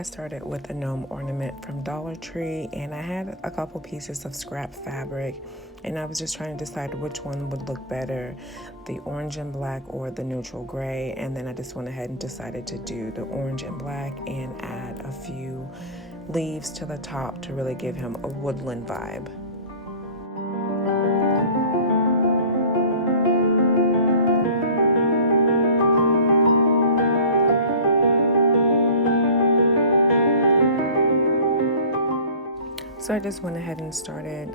I started with a gnome ornament from Dollar Tree, and I had a couple pieces of scrap fabric, and I was just trying to decide which one would look better, the orange and black or the neutral gray. And then I just went ahead and decided to do the orange and black and add a few leaves to the top to really give him a woodland vibe. So I just went ahead and started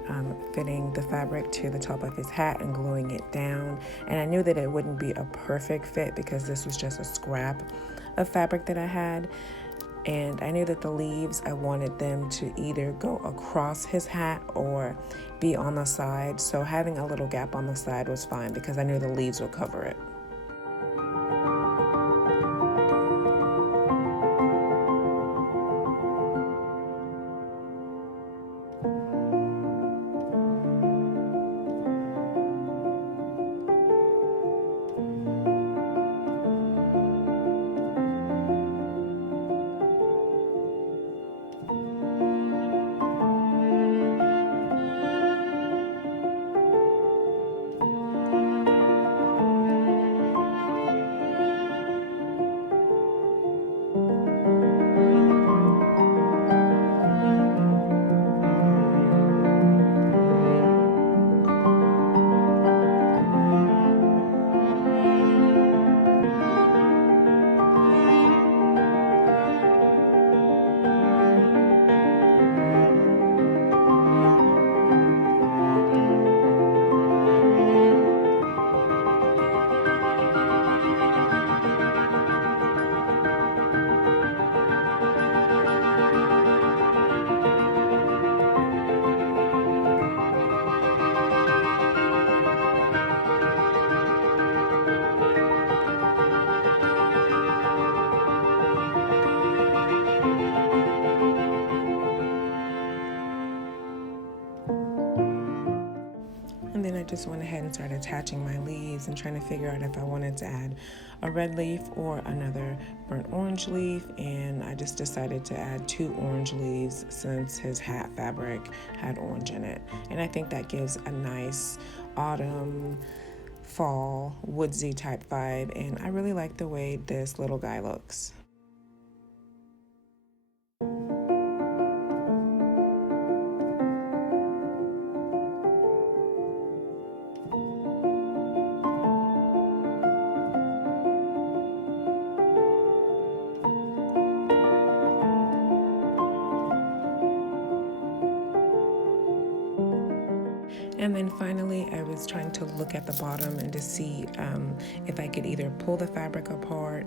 fitting the fabric to the top of his hat and gluing it down. And I knew that it wouldn't be a perfect fit because this was just a scrap of fabric that I had. And I knew that the leaves, I wanted them to either go across his hat or be on the side. So having a little gap on the side was fine because I knew the leaves would cover it. And then I just went ahead and started attaching my leaves and trying to figure out if I wanted to add a red leaf or another burnt orange leaf. And I just decided to add 2 orange leaves since his hat fabric had orange in it. And I think that gives a nice autumn, fall, woodsy type vibe. And I really like the way this little guy looks. And then finally, I was trying to look at the bottom and to see if I could either pull the fabric apart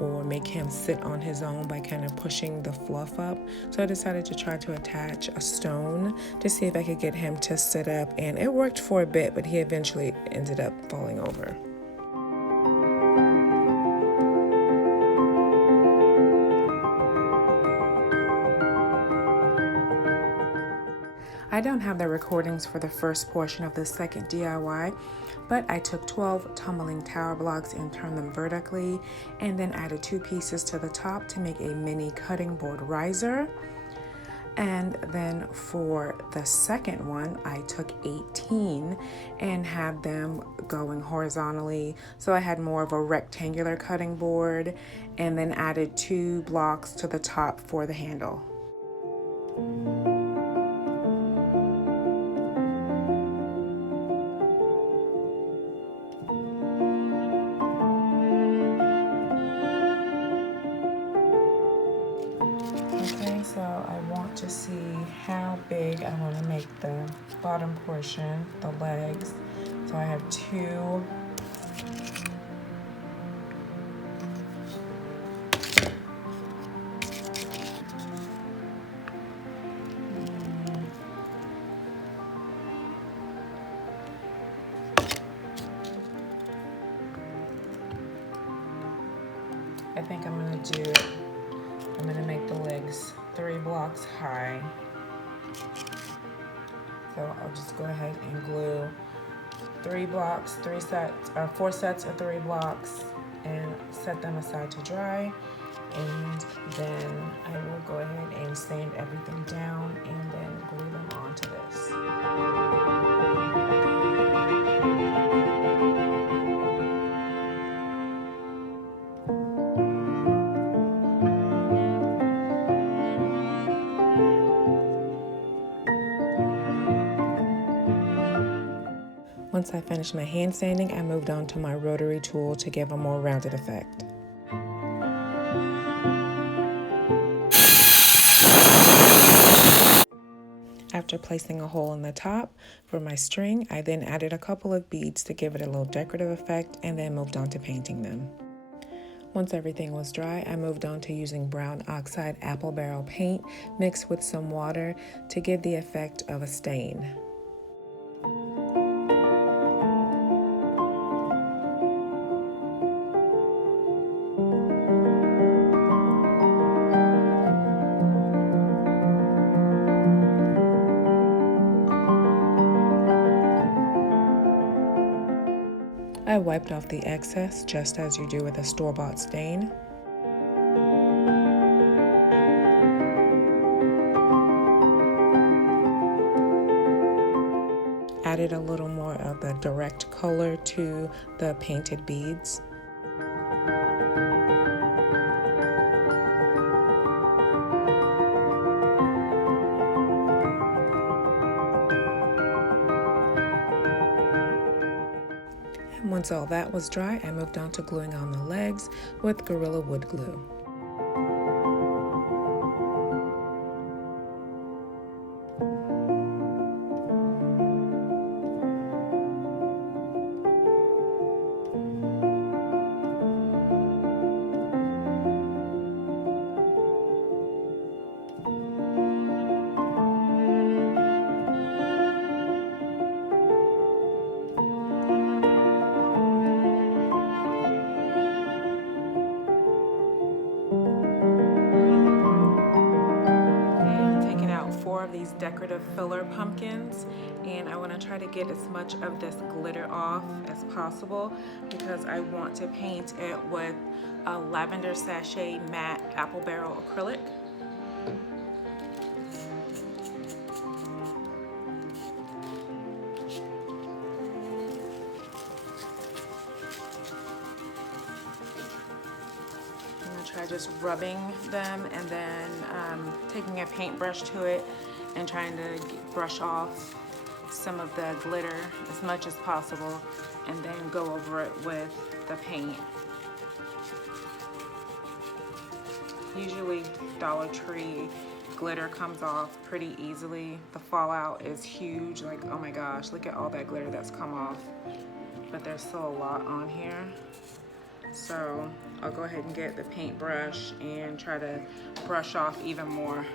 or make him sit on his own by kind of pushing the fluff up. So I decided to try to attach a stone to see if I could get him to sit up. And it worked for a bit, but he eventually ended up falling over. I don't have the recordings for the first portion of the second DIY, but I took 12 tumbling tower blocks and turned them vertically, and then added 2 pieces to the top to make a mini cutting board riser. And then for the second one, I took 18 and had them going horizontally. So I had more of a rectangular cutting board, and then added 2 blocks to the top for the handle. Okay, so I want to see how big I want to make the bottom portion, the legs. So I have 2. I think I'm going to make the legs 3 blocks high. So I'll just go ahead and glue 3 blocks, 4 sets of 3 blocks, and set them aside to dry. And then I will go ahead and sand everything down and then glue them onto this. Once I finished my hand sanding, I moved on to my rotary tool to give a more rounded effect. After placing a hole in the top for my string, I then added a couple of beads to give it a little decorative effect and then moved on to painting them. Once everything was dry, I moved on to using brown oxide apple barrel paint mixed with some water to give the effect of a stain. I wiped off the excess just as you do with a store-bought stain. Added a little more of the direct color to the painted beads. And once all that was dry, I moved on to gluing on the legs with Gorilla Wood glue. Of these decorative filler pumpkins, and I want to try to get as much of this glitter off as possible because I want to paint it with a lavender sachet matte apple barrel acrylic. I'm going to try just rubbing them and then taking a paintbrush to it and trying to brush off some of the glitter as much as possible and then go over it with the paint. Usually Dollar Tree glitter comes off pretty easily. The fallout is huge, like oh my gosh, look at all that glitter that's come off. But there's still a lot on here. So I'll go ahead and get the paintbrush and try to brush off even more.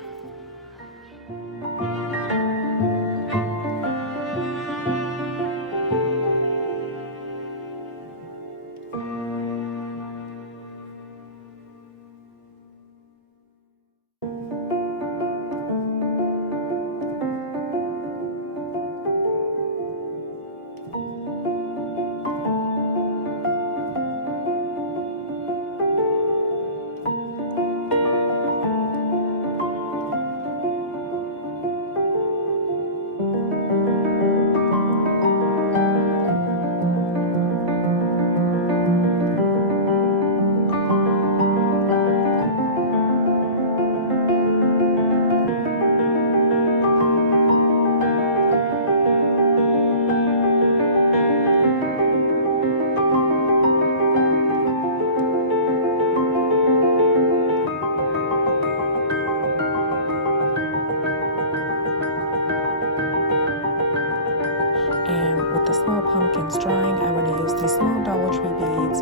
With the small pumpkins drying, I'm going to use these small Dollar Tree beads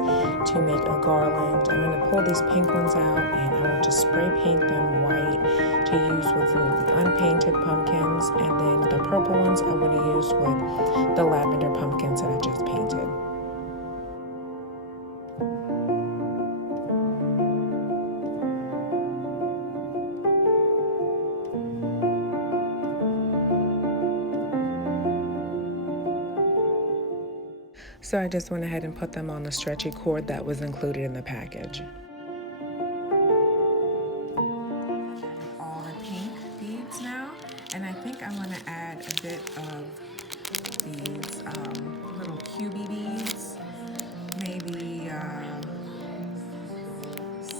to make a garland. I'm going to pull these pink ones out and I want to spray paint them white to use with the unpainted pumpkins, and then the purple ones I'm going to use with the lavender pumpkins that I just painted. So I just went ahead and put them on the stretchy cord that was included in the package.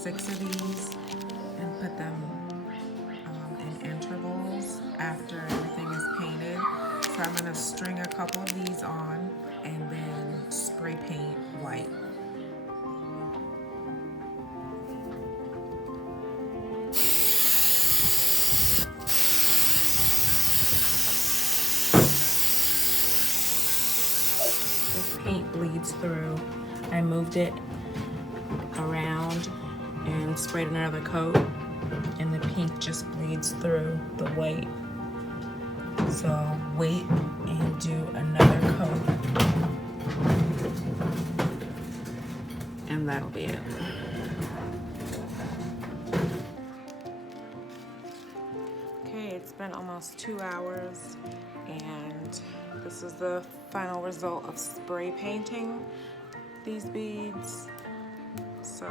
6 of these and put them in intervals after everything is painted. So I'm gonna string a couple of these on and then spray paint white. This paint bleeds through. I moved it around and sprayed another coat, and the pink just bleeds through the white. So I'll wait and do another coat, and that'll be it. Okay, it's been almost 2 hours, and this is the final result of spray painting these beads. So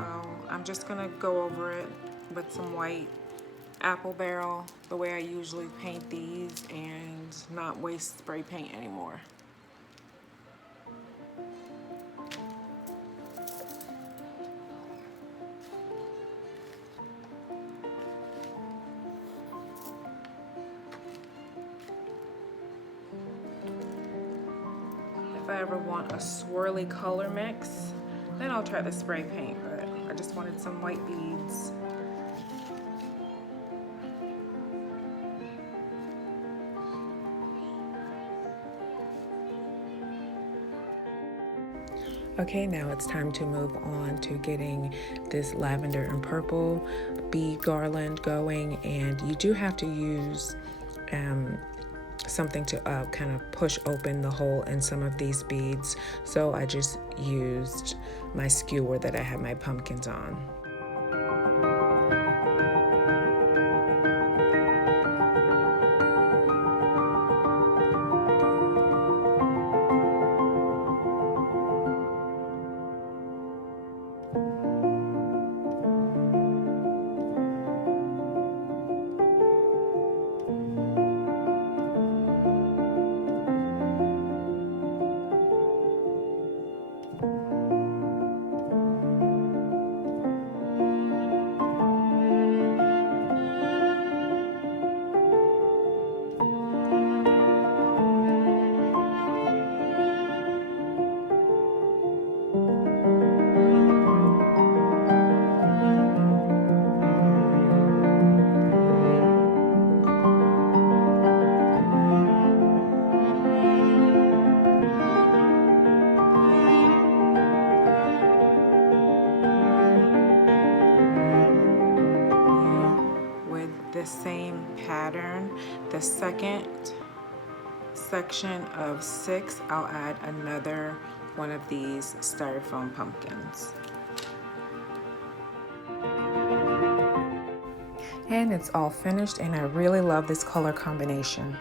I'm just gonna go over it with some white apple barrel the way I usually paint these and not waste spray paint anymore. If I ever want a swirly color mix, then I'll try the spray paint, but I just wanted some white beads. Okay, now it's time to move on to getting this lavender and purple bead garland going, and you do have to use something to kind of push open the hole in some of these beads. So I just used my skewer that I had my pumpkins on. The same pattern, the second section of 6, I'll add another one of these styrofoam pumpkins. And it's all finished, and I really love this color combination.